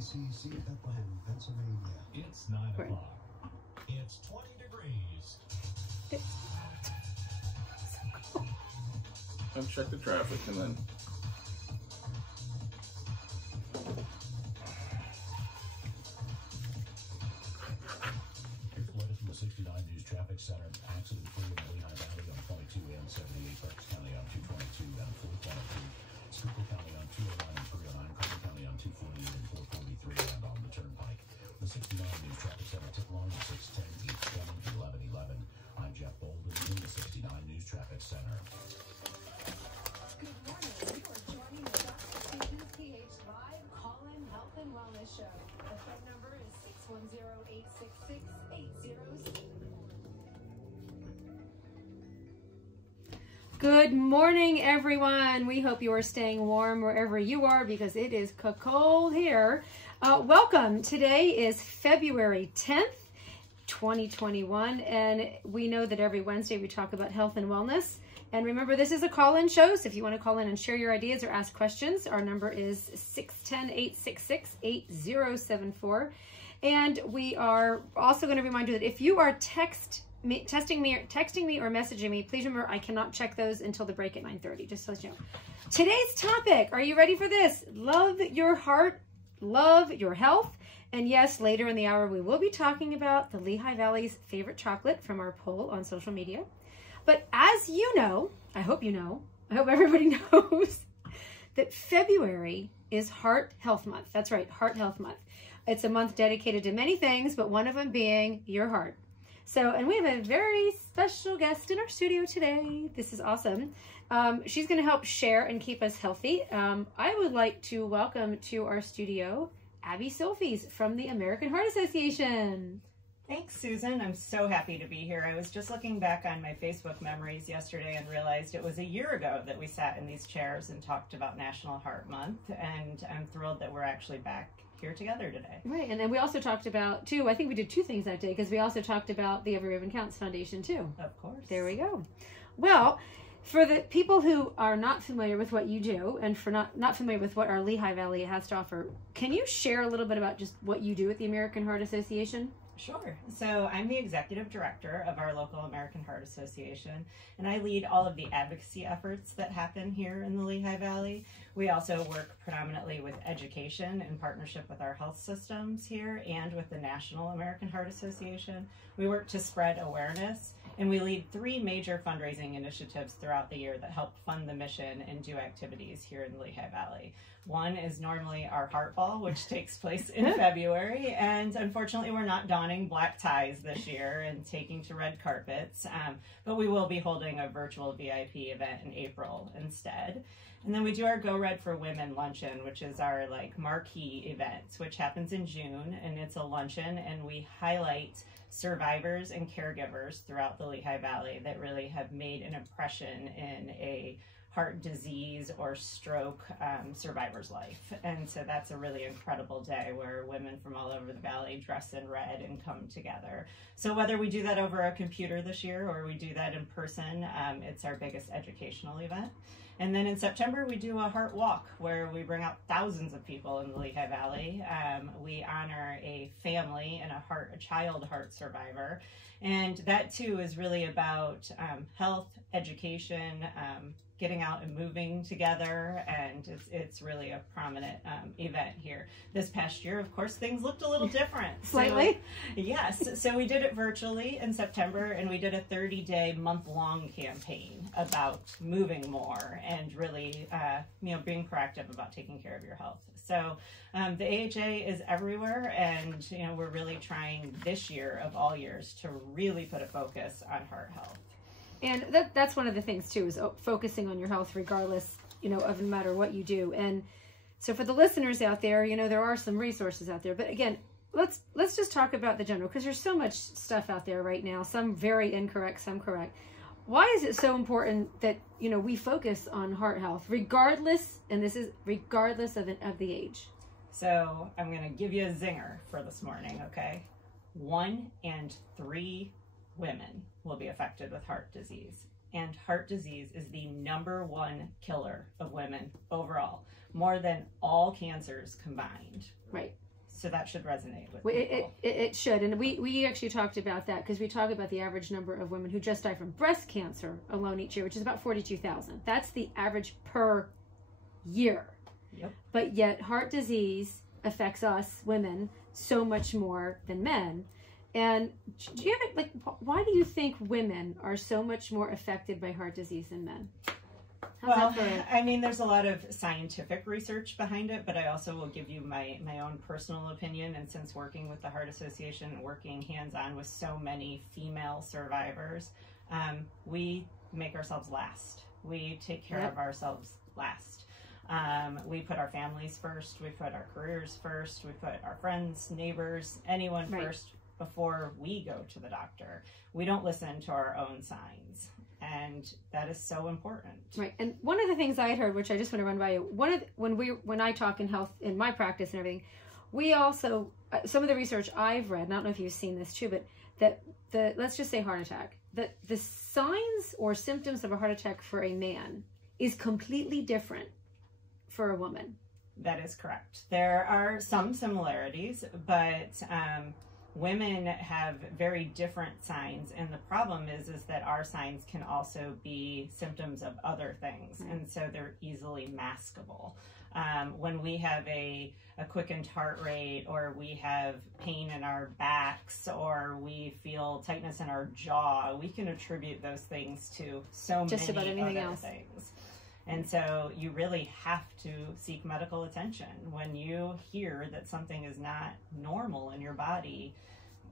KCCC, Bethlehem, Pennsylvania. It's 9 o'clock. It's 20 degrees. I'll check the traffic and then. Reported from the 69 News Traffic Center, accident free in the Lehigh Valley on 22 and 78, Berks County on 222 and 422, Schuylkill County on 209 and 309, Carter County on 248 and 443, and on the Turnpike. The 69 News Traffic Center tip line is 610 820 1111. I'm Jeff Bolden in the 69 News Traffic Center. Good morning. You are joining the Dr. Susan's PH Live Call-In Health and Wellness Show. The phone number is 610-866-8064. Good morning, everyone. We hope you are staying warm wherever you are because it is cold here. Welcome. Today is February 10th, 2021, and we know that every Wednesday we talk about health and wellness. And remember, this is a call-in show, so if you want to call in and share your ideas or ask questions, our number is 610-866-8074. And we are also going to remind you that if you are texting me or messaging me, please remember I cannot check those until the break at 9:30, just so you know. Today's topic, are you ready for this? Love your heart, love your health. And yes, later in the hour, we will be talking about the Lehigh Valley's favorite chocolate from our poll on social media. But as you know, I hope everybody knows that February is Heart Health Month. That's right, Heart Health Month. It's a month dedicated to many things, but one of them being your heart. So, and we have a very special guest in our studio today. This is awesome. She's going to help share and keep us healthy. I would like to welcome to our studio Abby Silfies from the American Heart Association. Thanks, Susan. I'm so happy to be here. I was just looking back on my Facebook memories yesterday and realized it was a year ago that we sat in these chairs and talked about National Heart Month, and I'm thrilled that we're actually back here together today. Right, and then we also talked about, too, I think we did two things that day, because we also talked about the Every Ribbon Counts Foundation, too. Of course. There we go. Well, for the people who are not familiar with what you do, and for not familiar with what our Lehigh Valley has to offer, can you share a little bit about just what you do at the American Heart Association? Sure. So I'm the executive director of our local American Heart Association, and I lead all of the advocacy efforts that happen here in the Lehigh Valley. We also work predominantly with education in partnership with our health systems here and with the National American Heart Association. We work to spread awareness, and we lead 3 major fundraising initiatives throughout the year that help fund the mission and do activities here in the Lehigh Valley. One is normally our Heart Ball, which takes place in February, and unfortunately we're not donning black ties this year and taking to red carpets, but we will be holding a virtual VIP event in April instead. And then we do our Go Red for Women luncheon, which is our marquee event, which happens in June, and it's a luncheon, and we highlight survivors and caregivers throughout the Lehigh Valley that really have made an impression in a heart disease or stroke survivor's life. And so that's a really incredible day where women from all over the valley dress in red and come together. So whether we do that over a computer this year or we do that in person, it's our biggest educational event. And then in September, we do a heart walk where we bring out thousands of people in the Lehigh Valley. We honor a family and a child heart survivor. And that too is really about health, education, getting out and moving together, and it's really a prominent event here. This past year, of course, things looked a little different. Slightly? So, yes, so we did it virtually in September, and we did a 30-day, month-long campaign about moving more and really, being proactive about taking care of your health. So the AHA is everywhere, and we're really trying this year of all years to really put a focus on heart health. And that's one of the things too, is focusing on your health regardless, of no matter what you do. And so for the listeners out there, there are some resources out there. But again, let's just talk about the general, because there's so much stuff out there right now, some very incorrect, some correct. Why is it so important that, we focus on heart health regardless, and this is regardless of the age? So I'm going to give you a zinger for this morning, okay? 1 in 3 women will be affected with heart disease. And heart disease is the #1 killer of women overall, more than all cancers combined. Right. So that should resonate with It, people. it should. And we actually talked about that because we talk about the average number of women who just die from breast cancer alone each year, which is about 42,000. That's the average per year. Yep. But yet heart disease affects us women so much more than men. And do you have like, why do you think women are so much more affected by heart disease than men? Well, I mean, there's a lot of scientific research behind it, but I also will give you my own personal opinion. And since working with the Heart Association, working hands-on with so many female survivors, we make ourselves last. We take care of ourselves last. We put our families first. We put our careers first. We put our friends, neighbors, anyone first before we go to the doctor. We don't listen to our own signs. And that is so important. Right. And one of the things I had heard, which I just want to run by you, when I talk in health in my practice and everything, we also, some of the research I've read, and I don't know if you've seen this too, but that let's just say heart attack, that the signs or symptoms of a heart attack for a man is completely different for a woman. That is correct. There are some similarities, but women have very different signs, and the problem is that our signs can also be symptoms of other things, and so they're easily maskable. When we have a quickened heart rate, or we have pain in our backs, or we feel tightness in our jaw, we can attribute those things to so just many about anything other else. things. And so you really have to seek medical attention. When you hear that something is not normal in your body,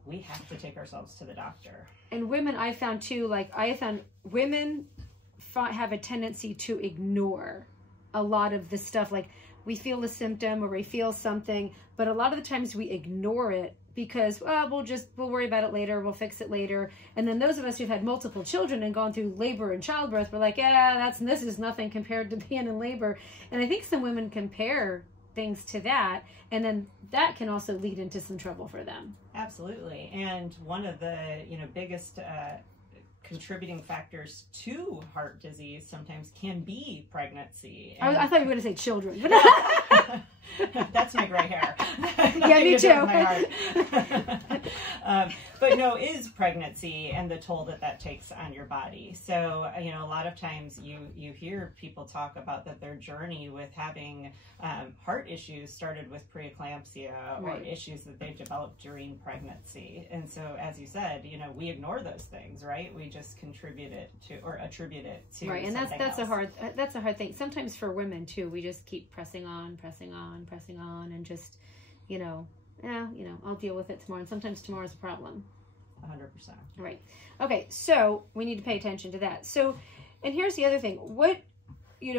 we have to take ourselves to the doctor. And women, I found too, women have a tendency to ignore a lot of the stuff. Like, we feel a symptom or we feel something, but a lot of the times we ignore it because, we'll worry about it later, we'll fix it later. And then those of us who've had multiple children and gone through labor and childbirth, we're like, this is nothing compared to being in labor. And I think some women compare things to that, and then that can also lead into some trouble for them. Absolutely. And one of the biggest contributing factors to heart disease sometimes can be pregnancy. I thought you were going to say children. That's my gray hair. Yeah, me too. But no, is pregnancy and the toll that takes on your body. So, a lot of times you hear people talk about that their journey with having heart issues started with preeclampsia or issues that they developed during pregnancy. And so, as you said, we ignore those things, right? We just attribute it to right. And something that's else. a hard thing. Sometimes for women too, we just keep pressing on, and just, I'll deal with it tomorrow. And sometimes tomorrow's a problem. 100%. Right. Okay. So we need to pay attention to that. So, and here's the other thing.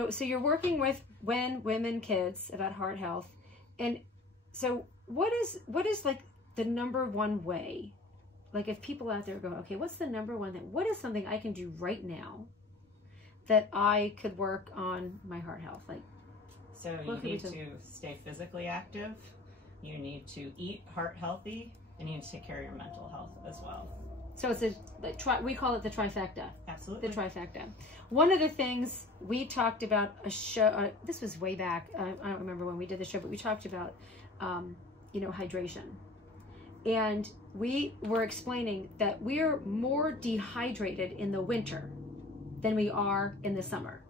So you're working with women, kids about heart health. And so what is like the number one way? Like, if people out there go, okay, what's the number one thing? What is something I can do right now that I could work on my heart health? Like, so you need to stay physically active. You need to eat heart healthy, and you need to take care of your mental health as well. So it's we call it the trifecta. Absolutely. The trifecta. One of the things we talked about a show, this was way back, I don't remember when we did the show, but we talked about, hydration. And we were explaining that we're more dehydrated in the winter than we are in the summer.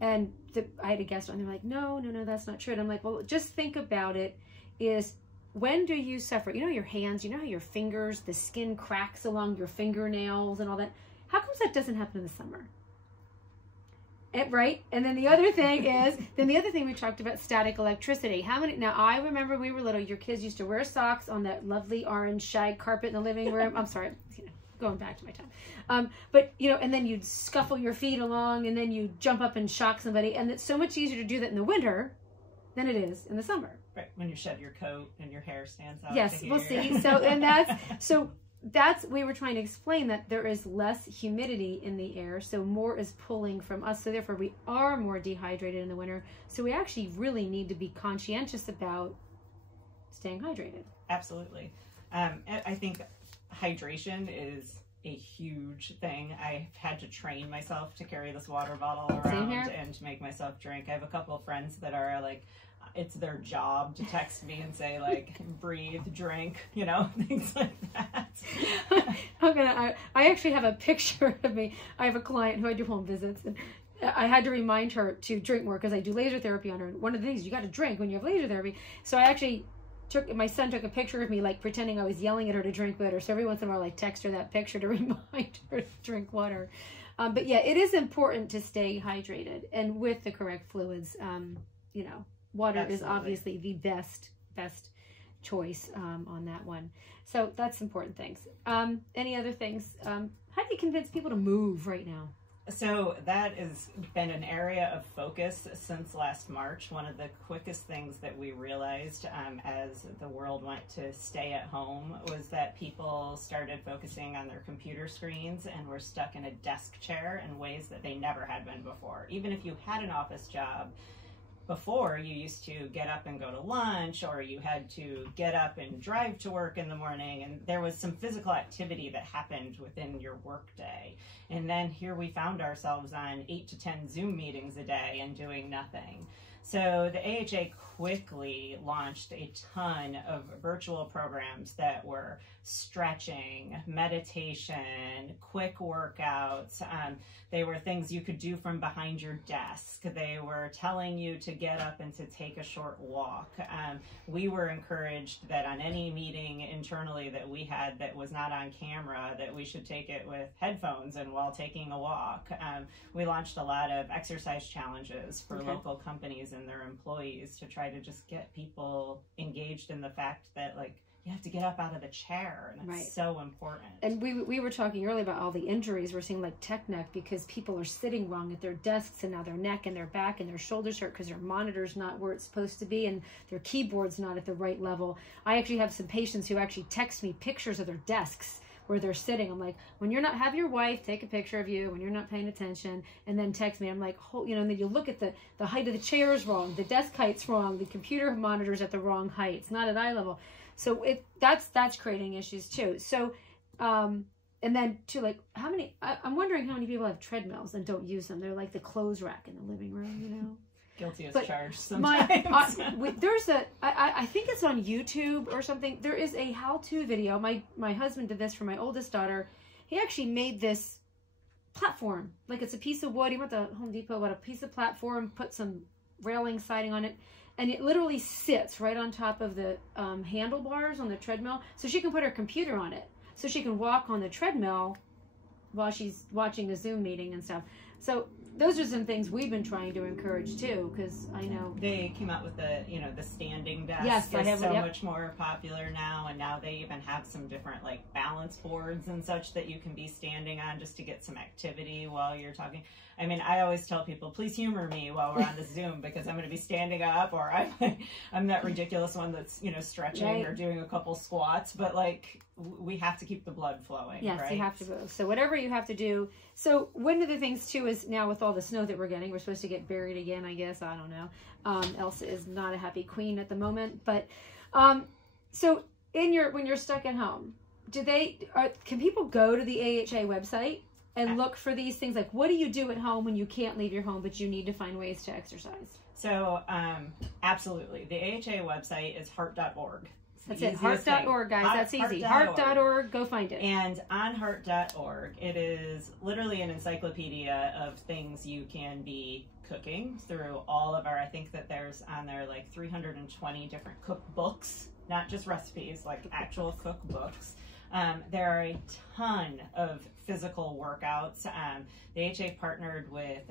And I had a guest on, they're like, no, that's not true. And I'm like, well, just think about it, is when do you suffer? Your hands, how your fingers, the skin cracks along your fingernails and all that. How comes that doesn't happen in the summer? Right? And then the other thing is, we talked about static electricity. Now I remember we were little, your kids used to wear socks on that lovely orange shag carpet in the living room. I'm sorry, going back to my time. But, and then you'd scuffle your feet along, and then you'd jump up and shock somebody. And it's so much easier to do that in the winter than it is in the summer. Right, when you shed your coat and your hair stands out. Yes, we'll see. We were trying to explain that there is less humidity in the air, so more is pulling from us. So therefore, we are more dehydrated in the winter. So we actually really need to be conscientious about staying hydrated. Absolutely. I think hydration is a huge thing. I've had to train myself to carry this water bottle around and to make myself drink. I have a couple of friends that are like, it's their job to text me and say like, breathe, drink, you know, things like that. I actually have a picture of me. I have a client who I do home visits, and I had to remind her to drink more because I do laser therapy on her. And one of the things, you got to drink when you have laser therapy. So I actually my son took a picture of me, like pretending I was yelling at her to drink better. So every once in a while I text her that picture to remind her to drink water. But yeah, it is important to stay hydrated and with the correct fluids. You know, water is obviously the best choice on that one. So that's important things. Any other things? How do you convince people to move right now? So that has been an area of focus since last March. One of the quickest things that we realized as the world went to stay at home was that people started focusing on their computer screens and were stuck in a desk chair in ways that they never had been before. Even if you had an office job, before, you used to get up and go to lunch, or you had to get up and drive to work in the morning, and there was some physical activity that happened within your workday. And then here we found ourselves on 8 to 10 Zoom meetings a day and doing nothing. So the AHA quickly launched a ton of virtual programs that were stretching, meditation, quick workouts. They were things you could do from behind your desk. They were telling you to get up and to take a short walk. We were encouraged that on any meeting internally that we had that was not on camera, that we should take it with headphones and while taking a walk. We launched a lot of exercise challenges for local companies and their employees to try to just get people engaged in the fact that, like, you have to get up out of the chair, and it's so important. And we were talking earlier about all the injuries we're seeing, like tech neck, because people are sitting wrong at their desks, and now their neck and their back and their shoulders hurt because their monitor's not where it's supposed to be and their keyboard's not at the right level. I actually have some patients who actually text me pictures of their desks where they're sitting. I'm like, when you're not, have your wife take a picture of you when you're not paying attention, and then text me. I'm like, you know, and then you look at the height of the chair is wrong, the desk height's wrong, the computer monitor's at the wrong height, it's not at eye level. So that's creating issues too. So, and then too, like, how many, I'm wondering how many people have treadmills and don't use them. They're like the clothes rack in the living room, you know? Guilty as charged sometimes. I think it's on YouTube or something. There is a how-to video. My husband did this for my oldest daughter. He actually made this platform. Like, it's a piece of wood. He went to Home Depot, bought a piece of platform, put some railing siding on it, and it literally sits right on top of the handlebars on the treadmill, so she can put her computer on it, so she can walk on the treadmill while she's watching a Zoom meeting and stuff. So those are some things we've been trying to encourage too, because I know they came out with the standing desk. Yes, I have so much more popular now, and now they even have some different like balance boards and such that you can be standing on just to get some activity while you're talking. I mean, I always tell people, please humor me while we're on the Zoom, because I'm going to be standing up, or I'm that ridiculous one that's stretching or doing a couple squats, but like we have to keep the blood flowing. Yes, right? You have to move. So whatever you have to do. So one of the things too is now with all the snow that we're getting, we're supposed to get buried again, I guess. I don't know. Elsa is not a happy queen at the moment, but so when you're stuck at home, can people go to the AHA website and look for these things? Like, what do you do at home when you can't leave your home, but you need to find ways to exercise? So, absolutely. The AHA website is heart.org. That's it, heart.org, guys. That's easy. Heart.org, go find it. And on heart.org, it is literally an encyclopedia of things you can be cooking through all of our, I think that there's on there like 320 different cookbooks, not just recipes, like actual cookbooks. There are a ton of physical workouts. The AHA partnered with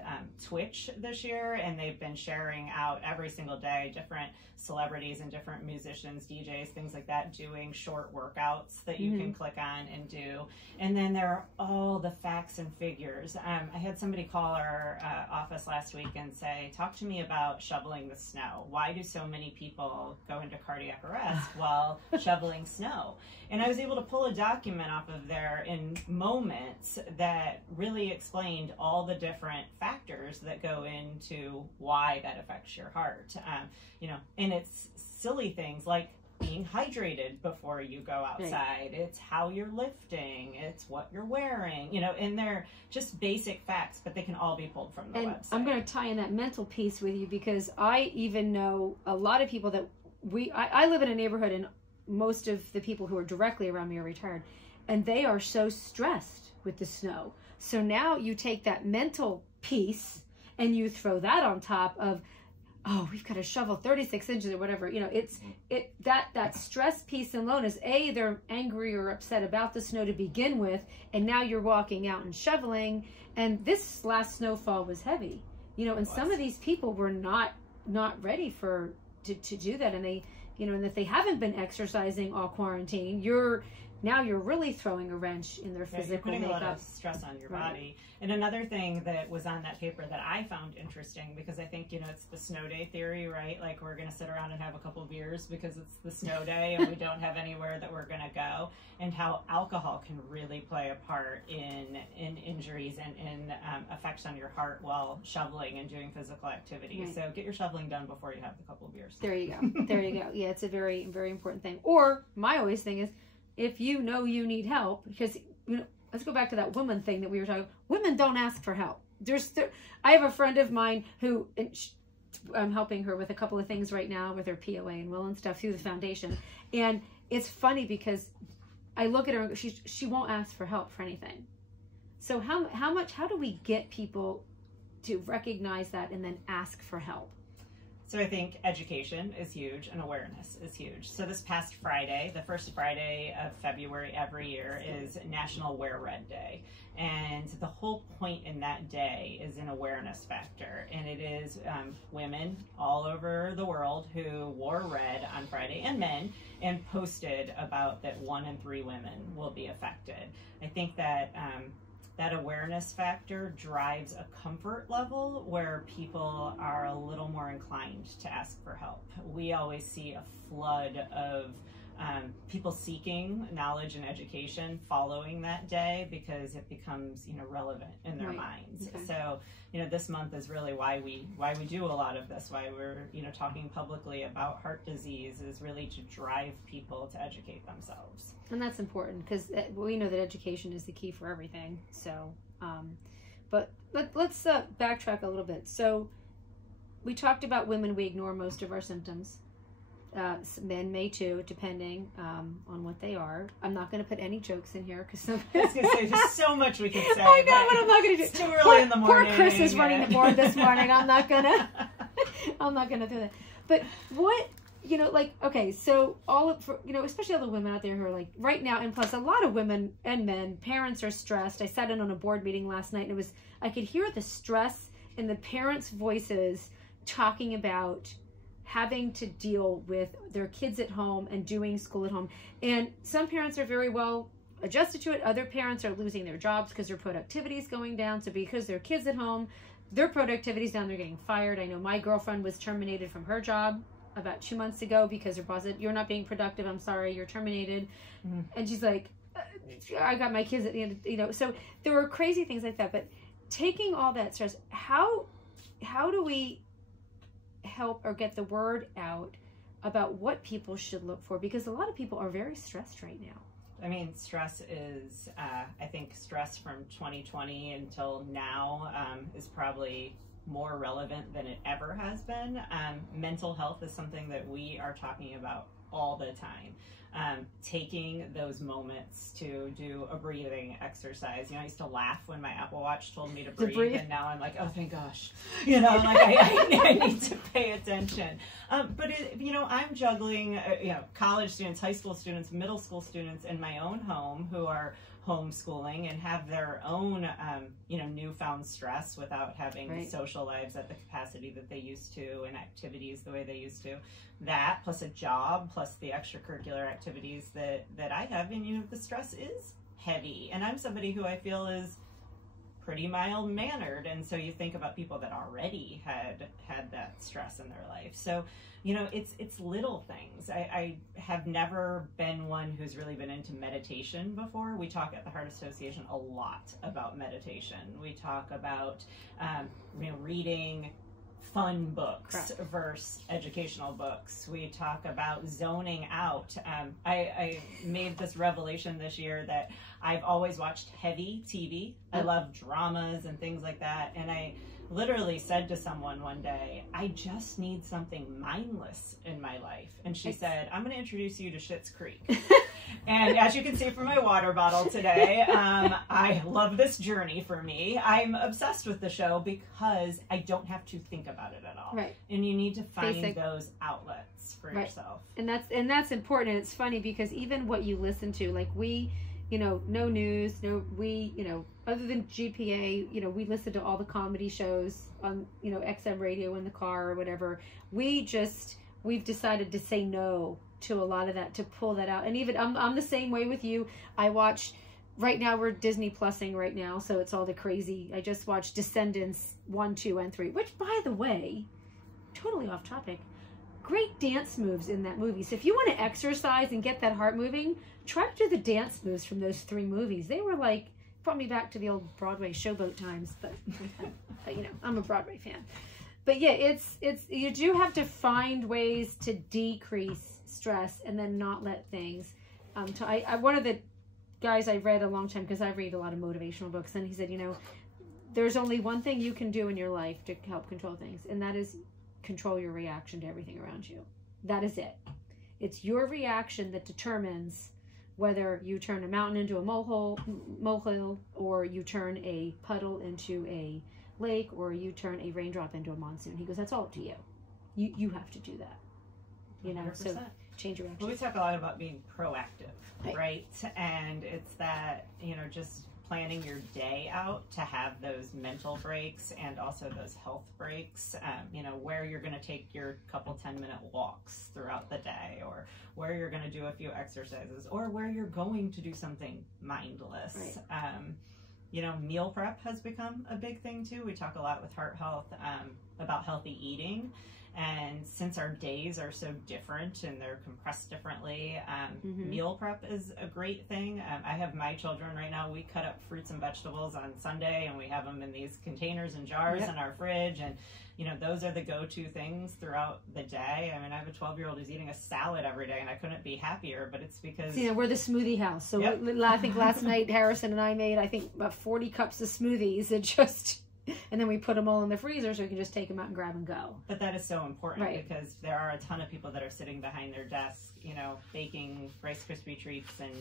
Twitch this year, and they've been sharing out every single day different celebrities and different musicians, DJs, things like that, doing short workouts that you can click on and do. And then there are all the facts and figures. I had somebody call our office last week and say, talk to me about shoveling the snow. Why do so many people go into cardiac arrest while shoveling snow? And I was able to pull a document off of there in moments that really explained all the different factors that go into why that affects your heart. And it's silly things like being hydrated before you go outside. Right. It's how you're lifting. It's what you're wearing. You know, and they're just basic facts, but they can all be pulled from the website. I'm going to tie in that mental piece with you, because I even know a lot of people that I live in a neighborhood, and most of the people who are directly around me are retired, and they are so stressed with the snow. So now you take that mental piece and you throw that on top of, oh, we've got to shovel 36 inches or whatever. You know, that stress piece alone is they're angry or upset about the snow to begin with, and now you're walking out and shoveling. And this last snowfall was heavy, you know, and some of these people were not ready to do that, and they, you know, and if they haven't been exercising all quarantine, you're really throwing a wrench in their physical makeup. You're putting a lot of stress on your body. And another thing that was on that paper that I found interesting, because I think, you know, it's the snow day theory, right? Like, we're going to sit around and have a couple beers because it's the snow day and we don't have anywhere that we're going to go, and how alcohol can really play a part in injuries and in effects on your heart while shoveling and doing physical activity. Right. So get your shoveling done before you have a couple of beers. There you go. There you go. Yeah, it's a very, very important thing. Or my always thing is, if you know you need help, because, you know, let's go back to that woman thing that we were talking about. Women don't ask for help. I have a friend of mine who, I'm helping her with a couple of things right now with her POA and will and stuff through the foundation. And it's funny because I look at her and she won't ask for help for anything. So how do we get people to recognize that and then ask for help? So I think education is huge and awareness is huge. So this past Friday, the first Friday of February every year, is National Wear Red Day. And the whole point in that day is an awareness factor. And it is women all over the world who wore red on Friday, and men, and posted about that 1 in 3 women will be affected. I think that that awareness factor drives a comfort level where people are a little more inclined to ask for help. We always see a flood of people seeking knowledge and education following that day because it becomes, you know, relevant in their minds. Okay. So, you know, this month is really why we do a lot of this, why we're, you know, talking publicly about heart disease, is really to drive people to educate themselves. And that's important, because we know that education is the key for everything. So, but let's backtrack a little bit. So we talked about women, we ignore most of our symptoms. Men may too, depending on what they are. I'm not going to put any jokes in here because I was going to say there's so much we can say. I know, but I'm not going to do it. It's too early in the morning. Poor Chris is running the board this morning. I'm not gonna do that. But what, you know, like, okay, so you know, especially all the women out there who are like right now, and plus a lot of women and men, parents are stressed. I sat in on a board meeting last night, and I could hear the stress in the parents' voices talking about having to deal with their kids at home and doing school at home. And some parents are very well adjusted to it. Other parents are losing their jobs because their productivity is going down. So because their kids at home, their productivity is down, they're getting fired. I know my girlfriend was terminated from her job about 2 months ago because her boss said, "You're not being productive. I'm sorry, you're terminated." Mm-hmm. And she's like, "I got my kids at the end," you know. So there were crazy things like that. But taking all that stress, how do we help or get the word out about what people should look for? Because a lot of people are very stressed right now. I mean, stress is, I think stress from 2020 until now is probably more relevant than it ever has been. Mental health is something that we are talking about all the time. Taking those moments to do a breathing exercise. You know, I used to laugh when my Apple Watch told me to breathe. And now I'm like, oh, thank gosh. You know, like I need to pay attention. But you know, I'm juggling, you know, college students, high school students, middle school students in my own home who are homeschooling and have their own, you know, newfound stress without having social lives at the capacity that they used to and activities the way they used to. That plus a job plus the extracurricular activities that I have, and you know, the stress is heavy. And I'm somebody who I feel is pretty mild mannered, and so you think about people that already had that stress in their life. So you know, it's little things. I have never been one who's really been into meditation before. We talk at the Heart Association a lot about meditation. We talk about you know, reading fun books Correct. versus educational books. We talk about zoning out. I made this revelation this year that I've always watched heavy TV. I love dramas and things like that. And I literally said to someone one day, I just need something mindless in my life. And she said, I'm going to introduce you to Schitt's Creek. And as you can see from my water bottle today, I love this journey for me. I'm obsessed with the show because I don't have to think about it at all. Right. And you need to find those outlets for yourself. And that's important. And it's funny because even what you listen to, like we, no news, other than GPA, we listen to all the comedy shows on, XM radio in the car or whatever. We've decided to say no to a lot of that, to pull that out. And even I'm the same way with you. I watch, right now we're Disney Plusing right now, so it's all the crazy. I just watched Descendants 1, 2, and 3, which, by the way, totally off topic, great dance moves in that movie. So if you want to exercise and get that heart moving, try to do the dance moves from those 3 movies. They were like, brought me back to the old Broadway showboat times, but I'm a Broadway fan. But yeah, it's you do have to find ways to decrease stress and then not let things one of the guys I read a long time, because I read a lot of motivational books, and he said, there's only one thing you can do in your life to help control things, and that is control your reaction to everything around you. That is it. It's your reaction that determines whether you turn a mountain into a molehill, or you turn a puddle into a lake, or you turn a raindrop into a monsoon. He goes, that's all up to you. You have to do that. 100%. So change your reaction. Well, we talk a lot about being proactive, right? And it's that, just planning your day out to have those mental breaks and also those health breaks, where you're going to take your couple 10-minute walks throughout the day, or where you're going to do a few exercises, or where you're going to do something mindless. Right. Meal prep has become a big thing too. We talk a lot with Heart Health about healthy eating. And since our days are so different and they're compressed differently, meal prep is a great thing. I have my children right now. We cut up fruits and vegetables on Sunday, and we have them in these containers and jars in our fridge. And, those are the go-to things throughout the day. I mean, I have a 12-year-old who's eating a salad every day, and I couldn't be happier, but it's because... we're the smoothie house. So I think last night, Harrison and I made, about 40 cups of smoothies. And then we put them all in the freezer so we can just take them out and grab and go. But that is so important, because there are a ton of people that are sitting behind their desk, baking Rice Krispie treats and,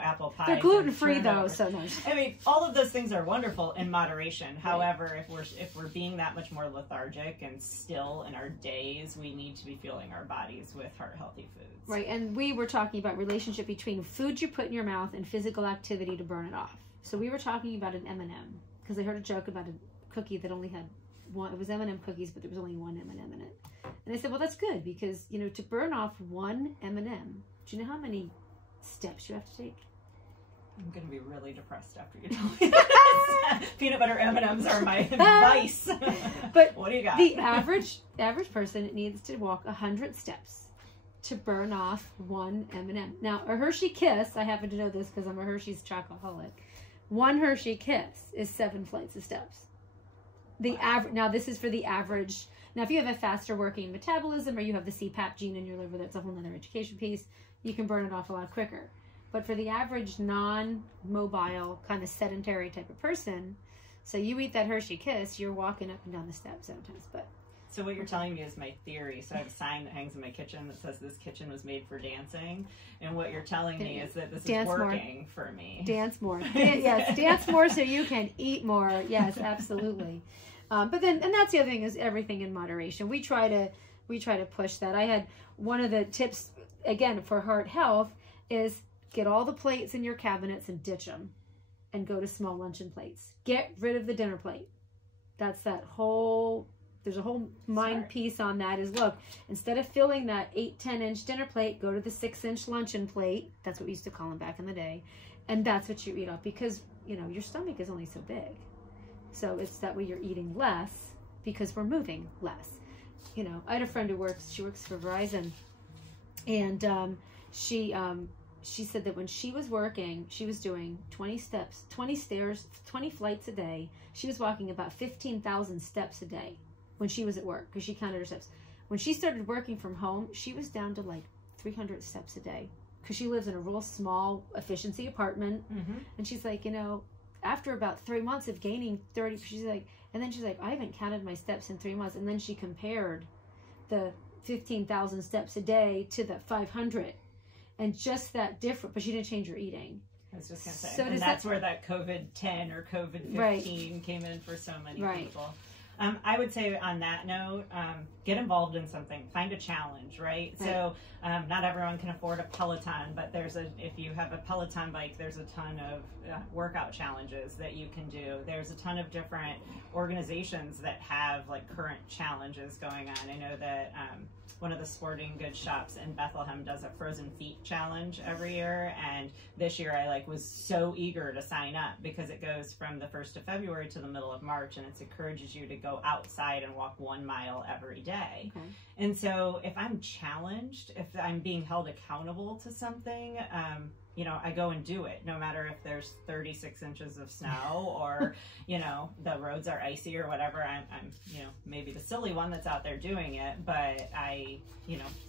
apple pie. They're gluten-free though, so nice. I mean, all of those things are wonderful in moderation. However, if we're being that much more lethargic and still in our days, we need to be fueling our bodies with heart-healthy foods. Right, and we were talking about relationship between food you put in your mouth and physical activity to burn it off. So we were talking about an M&M, because I heard a joke about a cookie that only had one. It was M&M cookies, but there was only one M&M in it. And I said, well, that's good, because to burn off one M&M, do you know how many steps you have to take? I'm going to be really depressed after you tell me this. Peanut butter M&Ms are my vice. But what do you got? The average person needs to walk 100 steps to burn off one M&M. Now, a Hershey Kiss, I happen to know this because I'm a Hershey's chocoholic. One Hershey Kiss is 7 flights of steps. The average. Now, this is for the average. Now, if you have a faster working metabolism, or you have the CPAP gene in your liver, that's a whole other education piece. You can burn it off a lot quicker. But for the average non-mobile, kind of sedentary type of person, so you eat that Hershey Kiss, you're walking up and down the steps sometimes. But so what you're telling me is my theory. So I have a sign that hangs in my kitchen that says this kitchen was made for dancing. And what you're telling me is that this is working for me. Dance more. Yes, dance more so you can eat more. Yes, absolutely. But then, and that's the other thing, is everything in moderation. We try to push that. I had one of the tips, again, for heart health is get all the plates in your cabinets and ditch them and go to small luncheon plates. Get rid of the dinner plate. That's that whole... There's a whole mind piece on that is, look, instead of filling that 8-10-inch dinner plate, go to the 6-inch luncheon plate. That's what we used to call them back in the day. And that's what you eat off, because, your stomach is only so big. So it's that way you're eating less because we're moving less. I had a friend who she works for Verizon, and she said that when she was working, she was doing 20 steps, 20 stairs, 20 flights a day. She was walking about 15,000 steps a day. when she was at work because she counted her steps. When she started working from home, she was down to like 300 steps a day because she lives in a real small efficiency apartment. And she's like, after about 3 months of gaining 30, she's like, I haven't counted my steps in 3 months. And then she compared the 15,000 steps a day to the 500, and just that different, but she didn't change her eating. I was just going to say, so and that's where that COVID-10 or COVID-15 came in for so many people. I would say on that note, get involved in something, find a challenge, right? So not everyone can afford a Peloton, but if you have a Peloton bike, there's a ton of workout challenges that you can do. There's a ton of different organizations that have like current challenges going on. I know that one of the sporting goods shops in Bethlehem does a frozen feet challenge every year, and this year I was so eager to sign up because it goes from the 1st of February to the middle of March, and it encourages you to go outside and walk 1 mile every day. And so if I'm challenged, if I'm being held accountable to something, I go and do it, no matter if there's 36 inches of snow or, the roads are icy or whatever. I'm maybe the silly one that's out there doing it, but I,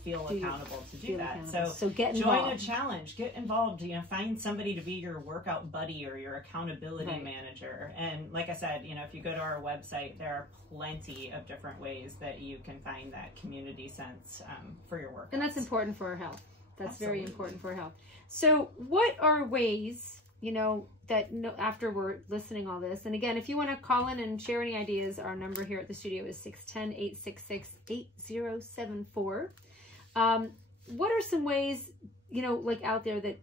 feel accountable to do that. So get involved. Join a challenge, get involved, find somebody to be your workout buddy or your accountability manager. And like I said, if you go to our website, there are plenty of different ways that you can find that community sense for your work. And that's important for our health. That's very important for our health. So what are ways, that after we're listening all this, and again, if you want to call in and share any ideas, our number here at the studio is 610-866-8074. What are some ways, out there that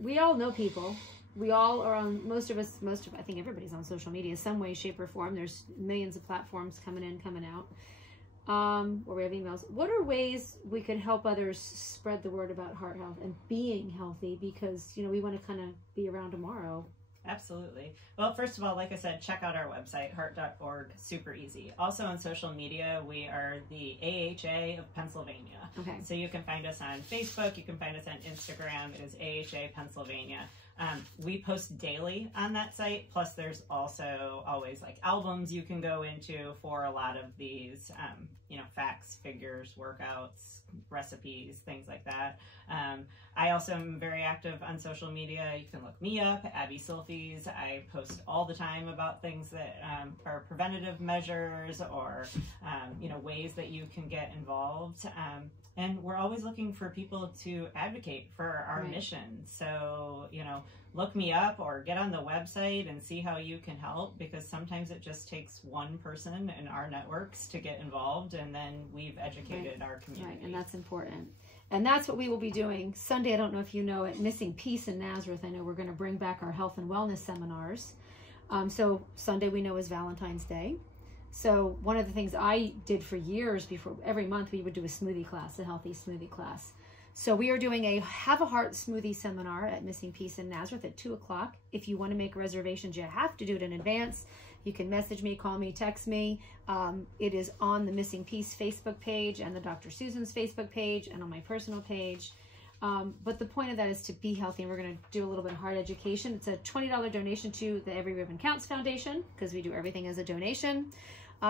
we all know people, we all are on, I think everybody's on social media some way, shape, or form. There's millions of platforms coming in, coming out. Or we have emails. What are ways we could help others spread the word about heart health and being healthy? Because, we want to kind of be around tomorrow. Absolutely. Well, first of all, like I said, check out our website, heart.org, super easy. Also on social media, we are the AHA of Pennsylvania. So you can find us on Facebook, you can find us on Instagram, it is AHA Pennsylvania. We post daily on that site, plus there's also always albums you can go into for a lot of these, facts, figures, workouts, recipes, things like that. I also am very active on social media. You can look me up, Abby Silfies. I post all the time about things that are preventative measures or, ways that you can get involved. And we're always looking for people to advocate for our mission. So, look me up or get on the website and see how you can help, because sometimes it just takes one person in our networks to get involved, and then we've educated our community. And that's important. And that's what we will be doing Sunday. I don't know if you know, at Missing Peace in Nazareth, I know we're going to bring back our health and wellness seminars. So Sunday we know is Valentine's Day. So one of the things I did for years, before every month we would do a smoothie class, a healthy smoothie class. So we are doing a Have a Heart smoothie seminar at Missing Peace in Nazareth at 2 o'clock. If you want to make reservations, you have to do it in advance. You can message me, call me, text me. It is on the Missing Peace Facebook page and the Dr. Susan's Facebook page and on my personal page. But the point of that is to be healthy, and we're going to do a little bit of heart education. It's a $20 donation to the Every Ribbon Counts Foundation, because we do everything as a donation.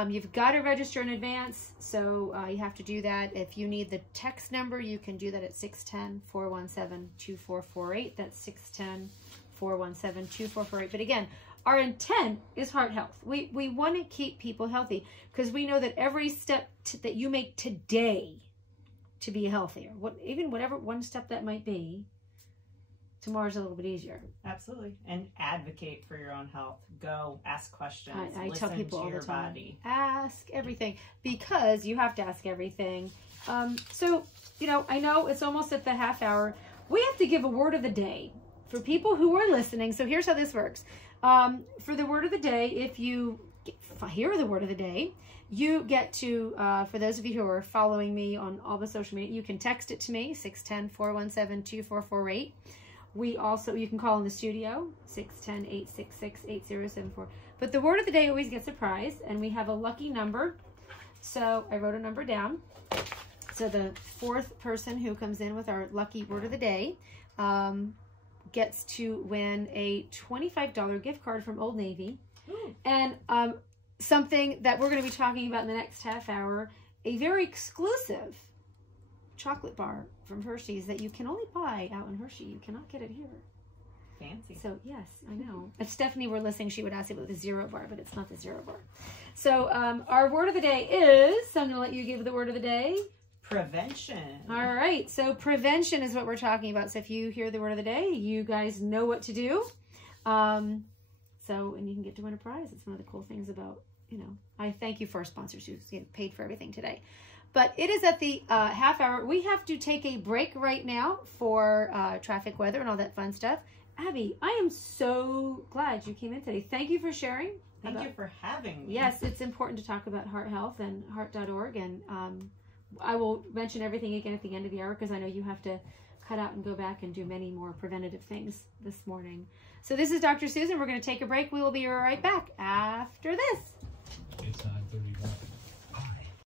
You've got to register in advance, so you have to do that. If you need the text number, you can do that at 610-417-2448. That's 610-417-2448. But again, our intent is heart health. We want to keep people healthy, because we know that every step that you make today to be healthier, whatever one step that might be, tomorrow's a little bit easier. Absolutely. And advocate for your own health. Go ask questions. I tell people all the time, body. Ask everything, because you have to ask everything. So, I know it's almost at the half hour. We have to give a word of the day for people who are listening. So here's how this works. For the word of the day, if you hear the word of the day, you get to, for those of you who are following me on all the social media, you can text it to me, 610-417-2448. You can call in the studio, 610-866-8074. But the word of the day always gets a prize, and we have a lucky number. So I wrote a number down. So the fourth person who comes in with our lucky word of the day gets to win a $25 gift card from Old Navy. And something that we're going to be talking about in the next half hour, a very exclusive chocolate bar from Hershey's that you can only buy out in Hershey. You cannot get it here. Fancy. So, yes, I know. If Stephanie were listening, she would ask if it was the zero bar, but it's not the zero bar. So, our word of the day is, so I'm going to let you give the word of the day. Prevention. All right. So, prevention is what we're talking about. So, if you hear the word of the day, you guys know what to do. And you can get to win a prize. It's one of the cool things about, I thank you for our sponsors who get paid for everything today. But it is at the half hour. We have to take a break right now for traffic, weather, and all that fun stuff. Abby, I am so glad you came in today. Thank you for sharing. Thank you for having me. Yes, it's important to talk about heart health and heart.org. And I will mention everything again at the end of the hour because I know you have to cut out and go back and do many more preventative things this morning. So this is Dr. Susan. We're going to take a break. We will be right back after this. It's 9:31.